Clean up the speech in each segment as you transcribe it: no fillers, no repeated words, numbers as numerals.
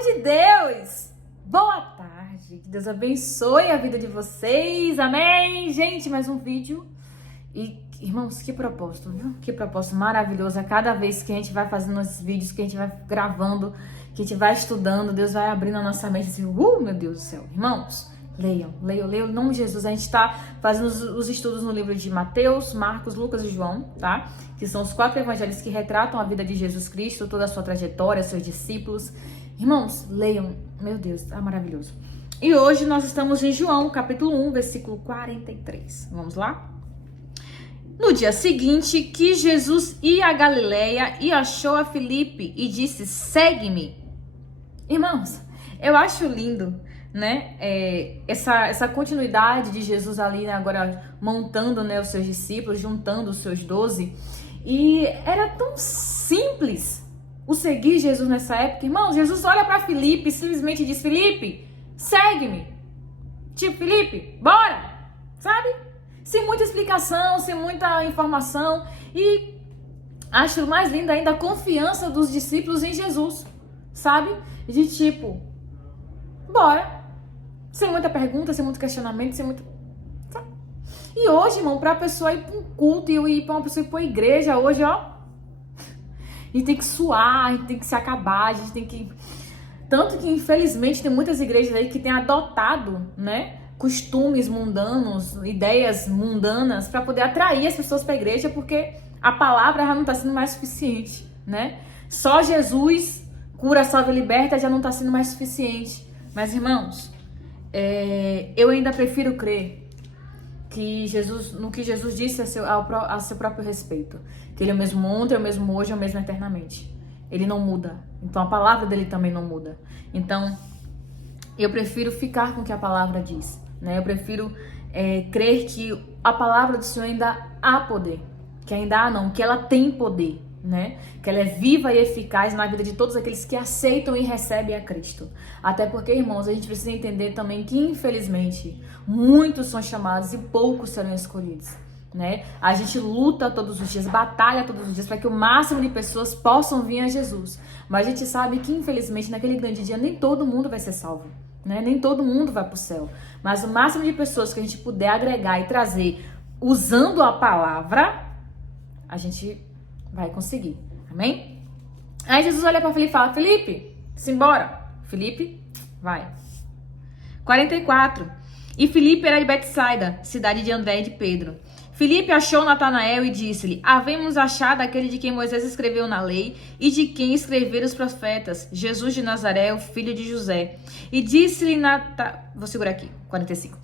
Povo de Deus, boa tarde, que Deus abençoe a vida de vocês, amém? Gente, mais um vídeo e, irmãos, que propósito, viu? Que propósito maravilhoso, a cada vez que a gente vai fazendo esses vídeos, que a gente vai gravando, que a gente vai estudando, Deus vai abrindo a nossa mente assim, meu Deus do céu, irmãos, leiam, em nome de Jesus. A gente está fazendo os estudos no livro de Mateus, Marcos, Lucas e João, tá? Que são os 4 evangelhos que retratam a vida de Jesus Cristo, toda a sua trajetória, seus discípulos. Irmãos, leiam, meu Deus, é maravilhoso. E hoje nós estamos em João, capítulo 1, versículo 43. Vamos lá? No dia seguinte, que Jesus ia a Galileia e achou a Filipe e disse, segue-me. Irmãos, eu acho lindo, né, essa continuidade de Jesus ali, né, agora montando, né, os seus discípulos, juntando os seus 12, e era tão simples o seguir Jesus nessa época. Irmãos, Jesus olha para Filipe e simplesmente diz, Filipe, segue-me, tipo, Filipe, bora, sabe, sem muita explicação, sem muita informação. E acho mais lindo ainda a confiança dos discípulos em Jesus, sabe, de tipo, bora. Sem muita pergunta, sem muito questionamento, sem muito... Sabe? E hoje, irmão, pra pessoa ir pra um culto e ir pra uma pessoa ir pra uma igreja, hoje, ó, a gente tem que suar, a gente tem que se acabar, a gente tem que... Tanto que, infelizmente, tem muitas igrejas aí que têm adotado, né, costumes mundanos, ideias mundanas, pra poder atrair as pessoas pra igreja, porque a palavra já não tá sendo mais suficiente, né? Só Jesus cura, salva e liberta já não tá sendo mais suficiente. Mas, irmãos... eu ainda prefiro crer que Jesus, no que Jesus disse a seu próprio respeito, que ele é o mesmo ontem, é o mesmo hoje, é o mesmo eternamente. Ele não muda, então a palavra dele também não muda. Então eu prefiro ficar com o que a palavra diz, né? Eu prefiro crer que a palavra do Senhor ainda há poder, que ainda há não, que ela tem poder, né? Que ela é viva e eficaz na vida de todos aqueles que aceitam e recebem a Cristo. Até porque, irmãos, a gente precisa entender também que, infelizmente, muitos são chamados e poucos serão escolhidos, né? A gente luta todos os dias, batalha todos os dias para que o máximo de pessoas possam vir a Jesus. Mas a gente sabe que, infelizmente, naquele grande dia, nem todo mundo vai ser salvo, né? Nem todo mundo vai para o céu. Mas o máximo de pessoas que a gente puder agregar e trazer usando a palavra, a gente vai conseguir, amém? Aí Jesus olha para Filipe e fala, Filipe, simbora. Filipe, vai. 44. E Filipe era de Betsaida, cidade de André e de Pedro. Filipe achou Natanael e disse-lhe, havemos achado aquele de quem Moisés escreveu na lei e de quem escreveram os profetas, Jesus de Nazaré, o filho de José. E disse-lhe Vou segurar aqui, 45.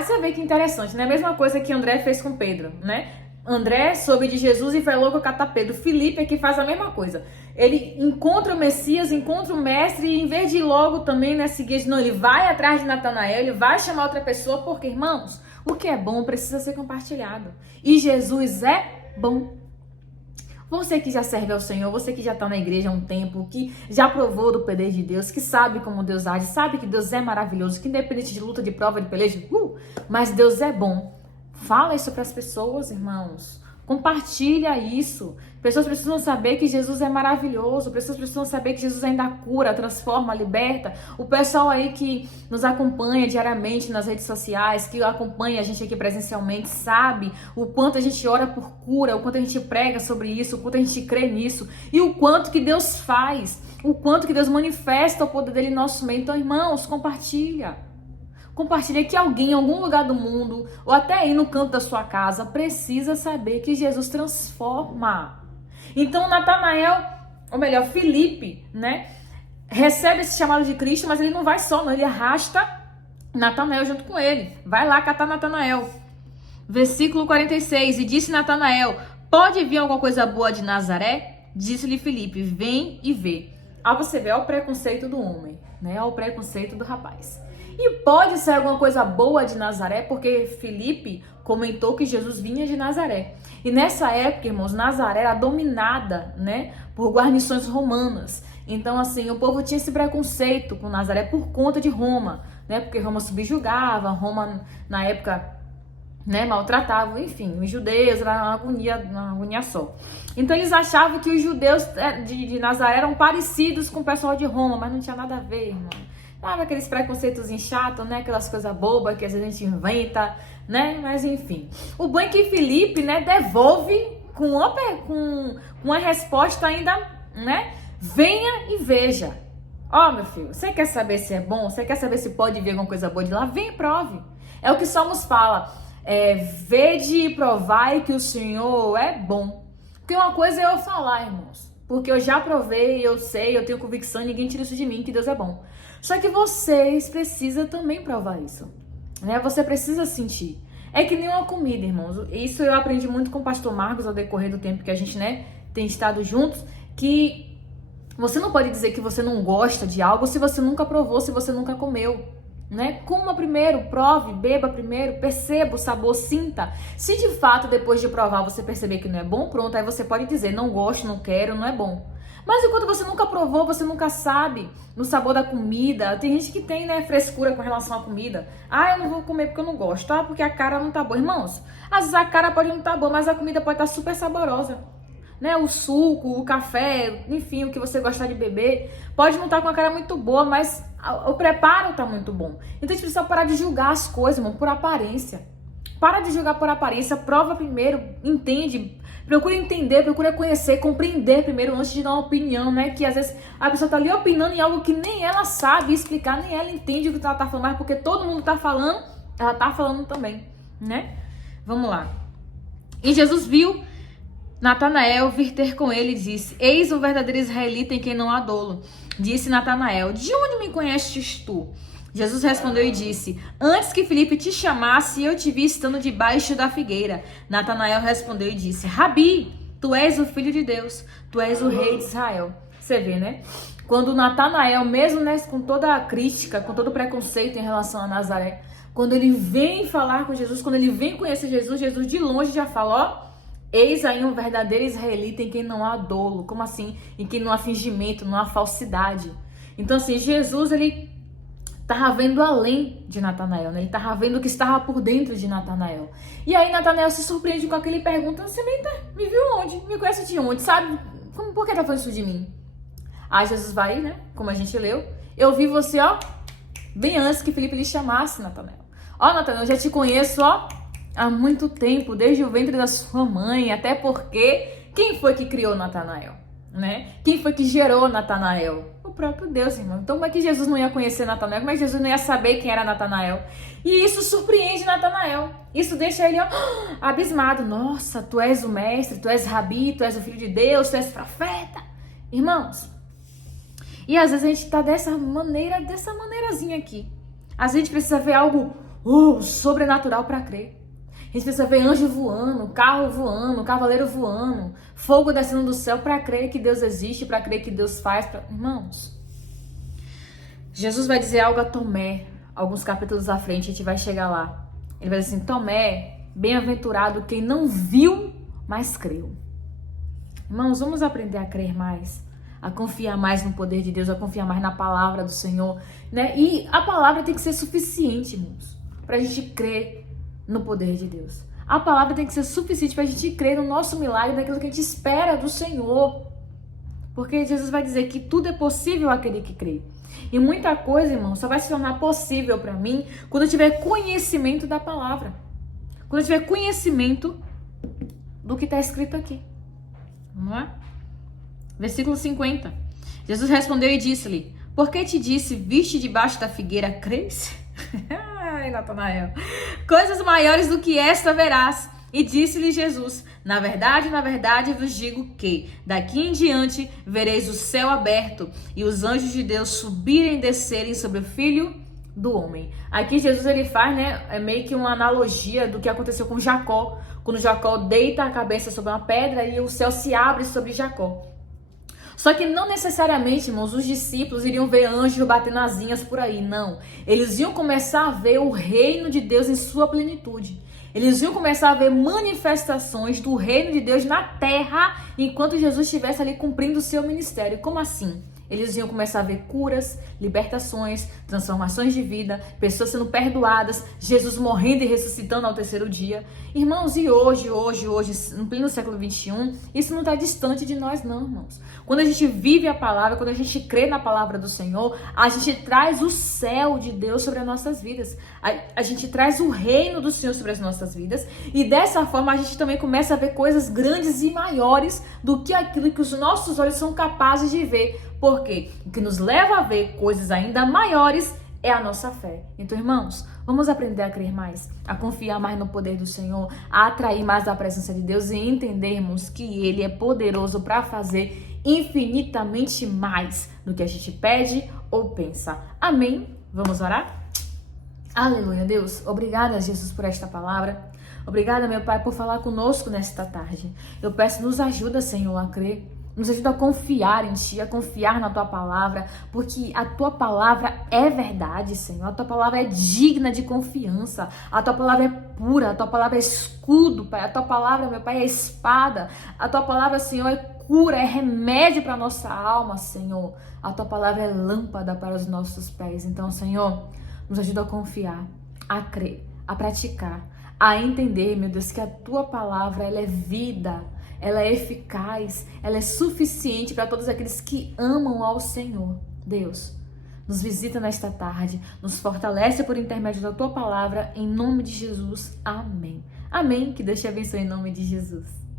Isso você vê que interessante, né? A mesma coisa que André fez com Pedro, né? André soube de Jesus e foi louco catar Pedro. Filipe é que faz a mesma coisa. Ele encontra o Messias, encontra o mestre e em vez de ir logo também, né, seguir, não, ele vai atrás de Natanael, ele vai chamar outra pessoa, porque, irmãos, o que é bom precisa ser compartilhado. E Jesus é bom. Você que já serve ao Senhor, você que já está na igreja há um tempo, que já provou do poder de Deus, que sabe como Deus age, sabe que Deus é maravilhoso, que independente de luta, de prova, de peleja, mas Deus é bom. Fala isso para as pessoas, irmãos. Compartilha isso. Pessoas precisam saber que Jesus é maravilhoso. Pessoas precisam saber que Jesus ainda cura, transforma, liberta. O pessoal aí que nos acompanha diariamente nas redes sociais, que acompanha a gente aqui presencialmente, sabe o quanto a gente ora por cura, o quanto a gente prega sobre isso, o quanto a gente crê nisso e o quanto que Deus faz, o quanto que Deus manifesta o poder dele em nosso meio. Então, irmãos, compartilha. Compartilha que alguém em algum lugar do mundo, ou até aí no canto da sua casa, precisa saber que Jesus transforma. Então Natanael, ou melhor, Filipe, né, recebe esse chamado de Cristo, mas ele não vai só, não, ele arrasta Natanael junto com ele. Vai lá catar Natanael. Versículo 46, e disse Natanael, pode vir alguma coisa boa de Nazaré? Disse-lhe Filipe, vem e vê. Você vê, o preconceito do homem, né, o preconceito do rapaz. E pode ser alguma coisa boa de Nazaré, porque Filipe comentou que Jesus vinha de Nazaré. E nessa época, irmãos, Nazaré era dominada, né, por guarnições romanas. Então, assim, o povo tinha esse preconceito com Nazaré por conta de Roma, né, porque Roma subjugava, Roma, na época, né, maltratavam, enfim, os judeus, era uma agonia só. Então eles achavam que os judeus de Nazaré eram parecidos com o pessoal de Roma, mas não tinha nada a ver, irmão. Sabe aqueles preconceitos chatos, né, aquelas coisas bobas que às vezes a gente inventa, né, mas enfim. O bom é que Filipe, né, devolve com uma resposta ainda, né, venha e veja. Ó, meu filho, você quer saber se é bom? Você quer saber se pode vir alguma coisa boa de lá? Vem e prove. É o que Somos fala. Vede e provai que o Senhor é bom. Porque uma coisa é eu falar, irmãos. Porque eu já provei, eu sei, eu tenho convicção, ninguém tira isso de mim, que Deus é bom. Só que vocês precisam também provar isso. Né? Você precisa sentir. É que nem uma comida, irmãos. Isso eu aprendi muito com o pastor Marcos ao decorrer do tempo que a gente, né, tem estado juntos, que você não pode dizer que você não gosta de algo se você nunca provou, se você nunca comeu, né? Coma primeiro, prove, beba primeiro, perceba o sabor, sinta. Se de fato depois de provar você perceber que não é bom, pronto, aí você pode dizer não gosto, não quero, não é bom. Mas enquanto você nunca provou, você nunca sabe no sabor da comida. Tem gente que tem, né, frescura com relação à comida. Ah, eu não vou comer porque eu não gosto. Ah, porque a cara não tá boa. Irmãos, às vezes a cara pode não estar boa, mas a comida pode estar super saborosa. Né, o suco, o café, enfim, o que você gostar de beber, pode não estar com a cara muito boa, mas o preparo tá muito bom. Então a gente precisa parar de julgar as coisas, irmão, por aparência. Para de julgar por aparência, prova primeiro, entende, procura entender, procura conhecer, compreender primeiro antes de dar uma opinião, né? Que às vezes a pessoa tá ali opinando em algo que nem ela sabe explicar, nem ela entende o que ela tá falando, mas porque todo mundo tá falando, ela tá falando também, né? Vamos lá. E Jesus viu Natanael vir ter com ele e disse: Eis o verdadeiro israelita em quem não há dolo. Disse Natanael: De onde me conheces tu? Jesus respondeu e disse: Antes que Filipe te chamasse, eu te vi estando debaixo da figueira. Natanael respondeu e disse: Rabi, tu és o filho de Deus, tu és o rei de Israel. Você vê, né? Quando Natanael, mesmo, né, com toda a crítica, com todo o preconceito em relação a Nazaré, quando ele vem falar com Jesus, quando ele vem conhecer Jesus, Jesus de longe já fala: ó, eis aí um verdadeiro israelita em quem não há dolo. Como assim? Em quem não há fingimento, não há falsidade. Então assim, Jesus, ele estava vendo além de Natanael, né? Ele estava vendo o que estava por dentro de Natanael. E aí Natanael se surpreende com aquele pergunta: você me viu onde? Me conhece de onde? Sabe? Por que tá falando isso de mim? Aí Jesus vai, né? Como a gente leu: eu vi você, ó, bem antes que Filipe lhe chamasse, Natanael. Ó, Natanael, eu já te conheço, ó, há muito tempo, desde o ventre da sua mãe, até porque quem foi que criou Natanael, né? Quem foi que gerou Natanael? O próprio Deus, irmão. Então como é que Jesus não ia conhecer Natanael? Como é que Jesus não ia saber quem era Natanael? E isso surpreende Natanael. Isso deixa ele, ó, abismado. Nossa, tu és o mestre, tu és Rabi, tu és o filho de Deus, tu és profeta. Irmãos, e às vezes a gente tá dessa maneirazinha aqui. Às vezes a gente precisa ver algo sobrenatural para crer. A gente precisa ver anjo voando, carro voando, cavaleiro voando, fogo descendo do céu para crer que Deus existe, para crer que Deus faz. Irmãos, Jesus vai dizer algo a Tomé, alguns capítulos à frente, a gente vai chegar lá. Ele vai dizer assim: Tomé, bem-aventurado quem não viu, mas creu. Irmãos, vamos aprender a crer mais, a confiar mais no poder de Deus, a confiar mais na palavra do Senhor, né? E a palavra tem que ser suficiente, irmãos, para a gente crer no poder de Deus. A palavra tem que ser suficiente para a gente crer no nosso milagre, naquilo que a gente espera do Senhor. Porque Jesus vai dizer que tudo é possível àquele que crê. E muita coisa, irmão, só vai se tornar possível para mim quando eu tiver conhecimento da palavra. Quando eu tiver conhecimento do que está escrito aqui. Vamos lá? Versículo 50. Jesus respondeu e disse-lhe: Por que te disse, viste debaixo da figueira, crês? Ai, Natanael, coisas maiores do que esta verás. E disse-lhe Jesus: na verdade vos digo que daqui em diante vereis o céu aberto e os anjos de Deus subirem e descerem sobre o Filho do Homem. Aqui Jesus, ele faz, né, é meio que uma analogia do que aconteceu com Jacó, quando Jacó deita a cabeça sobre uma pedra e o céu se abre sobre Jacó. Só que não necessariamente, irmãos, os discípulos iriam ver anjos batendo asinhas por aí, não. Eles iam começar a ver o reino de Deus em sua plenitude. Eles iam começar a ver manifestações do reino de Deus na terra, enquanto Jesus estivesse ali cumprindo o seu ministério. Como assim? Eles iam começar a ver curas, libertações, transformações de vida, pessoas sendo perdoadas, Jesus morrendo e ressuscitando ao terceiro dia. Irmãos, e hoje, no pleno século XXI, isso não está distante de nós não, irmãos. Quando a gente vive a palavra, quando a gente crê na palavra do Senhor, a gente traz o céu de Deus sobre as nossas vidas. A gente traz o reino do Senhor sobre as nossas vidas. E dessa forma a gente também começa a ver coisas grandes e maiores do que aquilo que os nossos olhos são capazes de ver. Porque o que nos leva a ver coisas ainda maiores é a nossa fé. Então, irmãos, vamos aprender a crer mais, a confiar mais no poder do Senhor, a atrair mais a presença de Deus e entendermos que Ele é poderoso para fazer infinitamente mais do que a gente pede ou pensa. Amém? Vamos orar? Aleluia, Deus. Obrigada, Jesus, por esta palavra. Obrigada, meu Pai, por falar conosco nesta tarde. Eu peço, nos ajuda, Senhor, a crer. Nos ajuda a confiar em Ti, a confiar na Tua palavra, porque a Tua palavra é verdade, Senhor. A Tua palavra é digna de confiança. A Tua palavra é pura, a Tua palavra é escudo, Pai. A Tua palavra, meu Pai, é espada. A Tua palavra, Senhor, é cura, é remédio para a nossa alma, Senhor. A Tua palavra é lâmpada para os nossos pés. Então, Senhor, nos ajuda a confiar, a crer, a praticar, a entender, meu Deus, que a Tua palavra, ela é vida, ela é eficaz, ela é suficiente para todos aqueles que amam ao Senhor. Deus, nos visita nesta tarde, nos fortalece por intermédio da Tua palavra, em nome de Jesus. Amém. Amém. Que Deus te abençoe em nome de Jesus.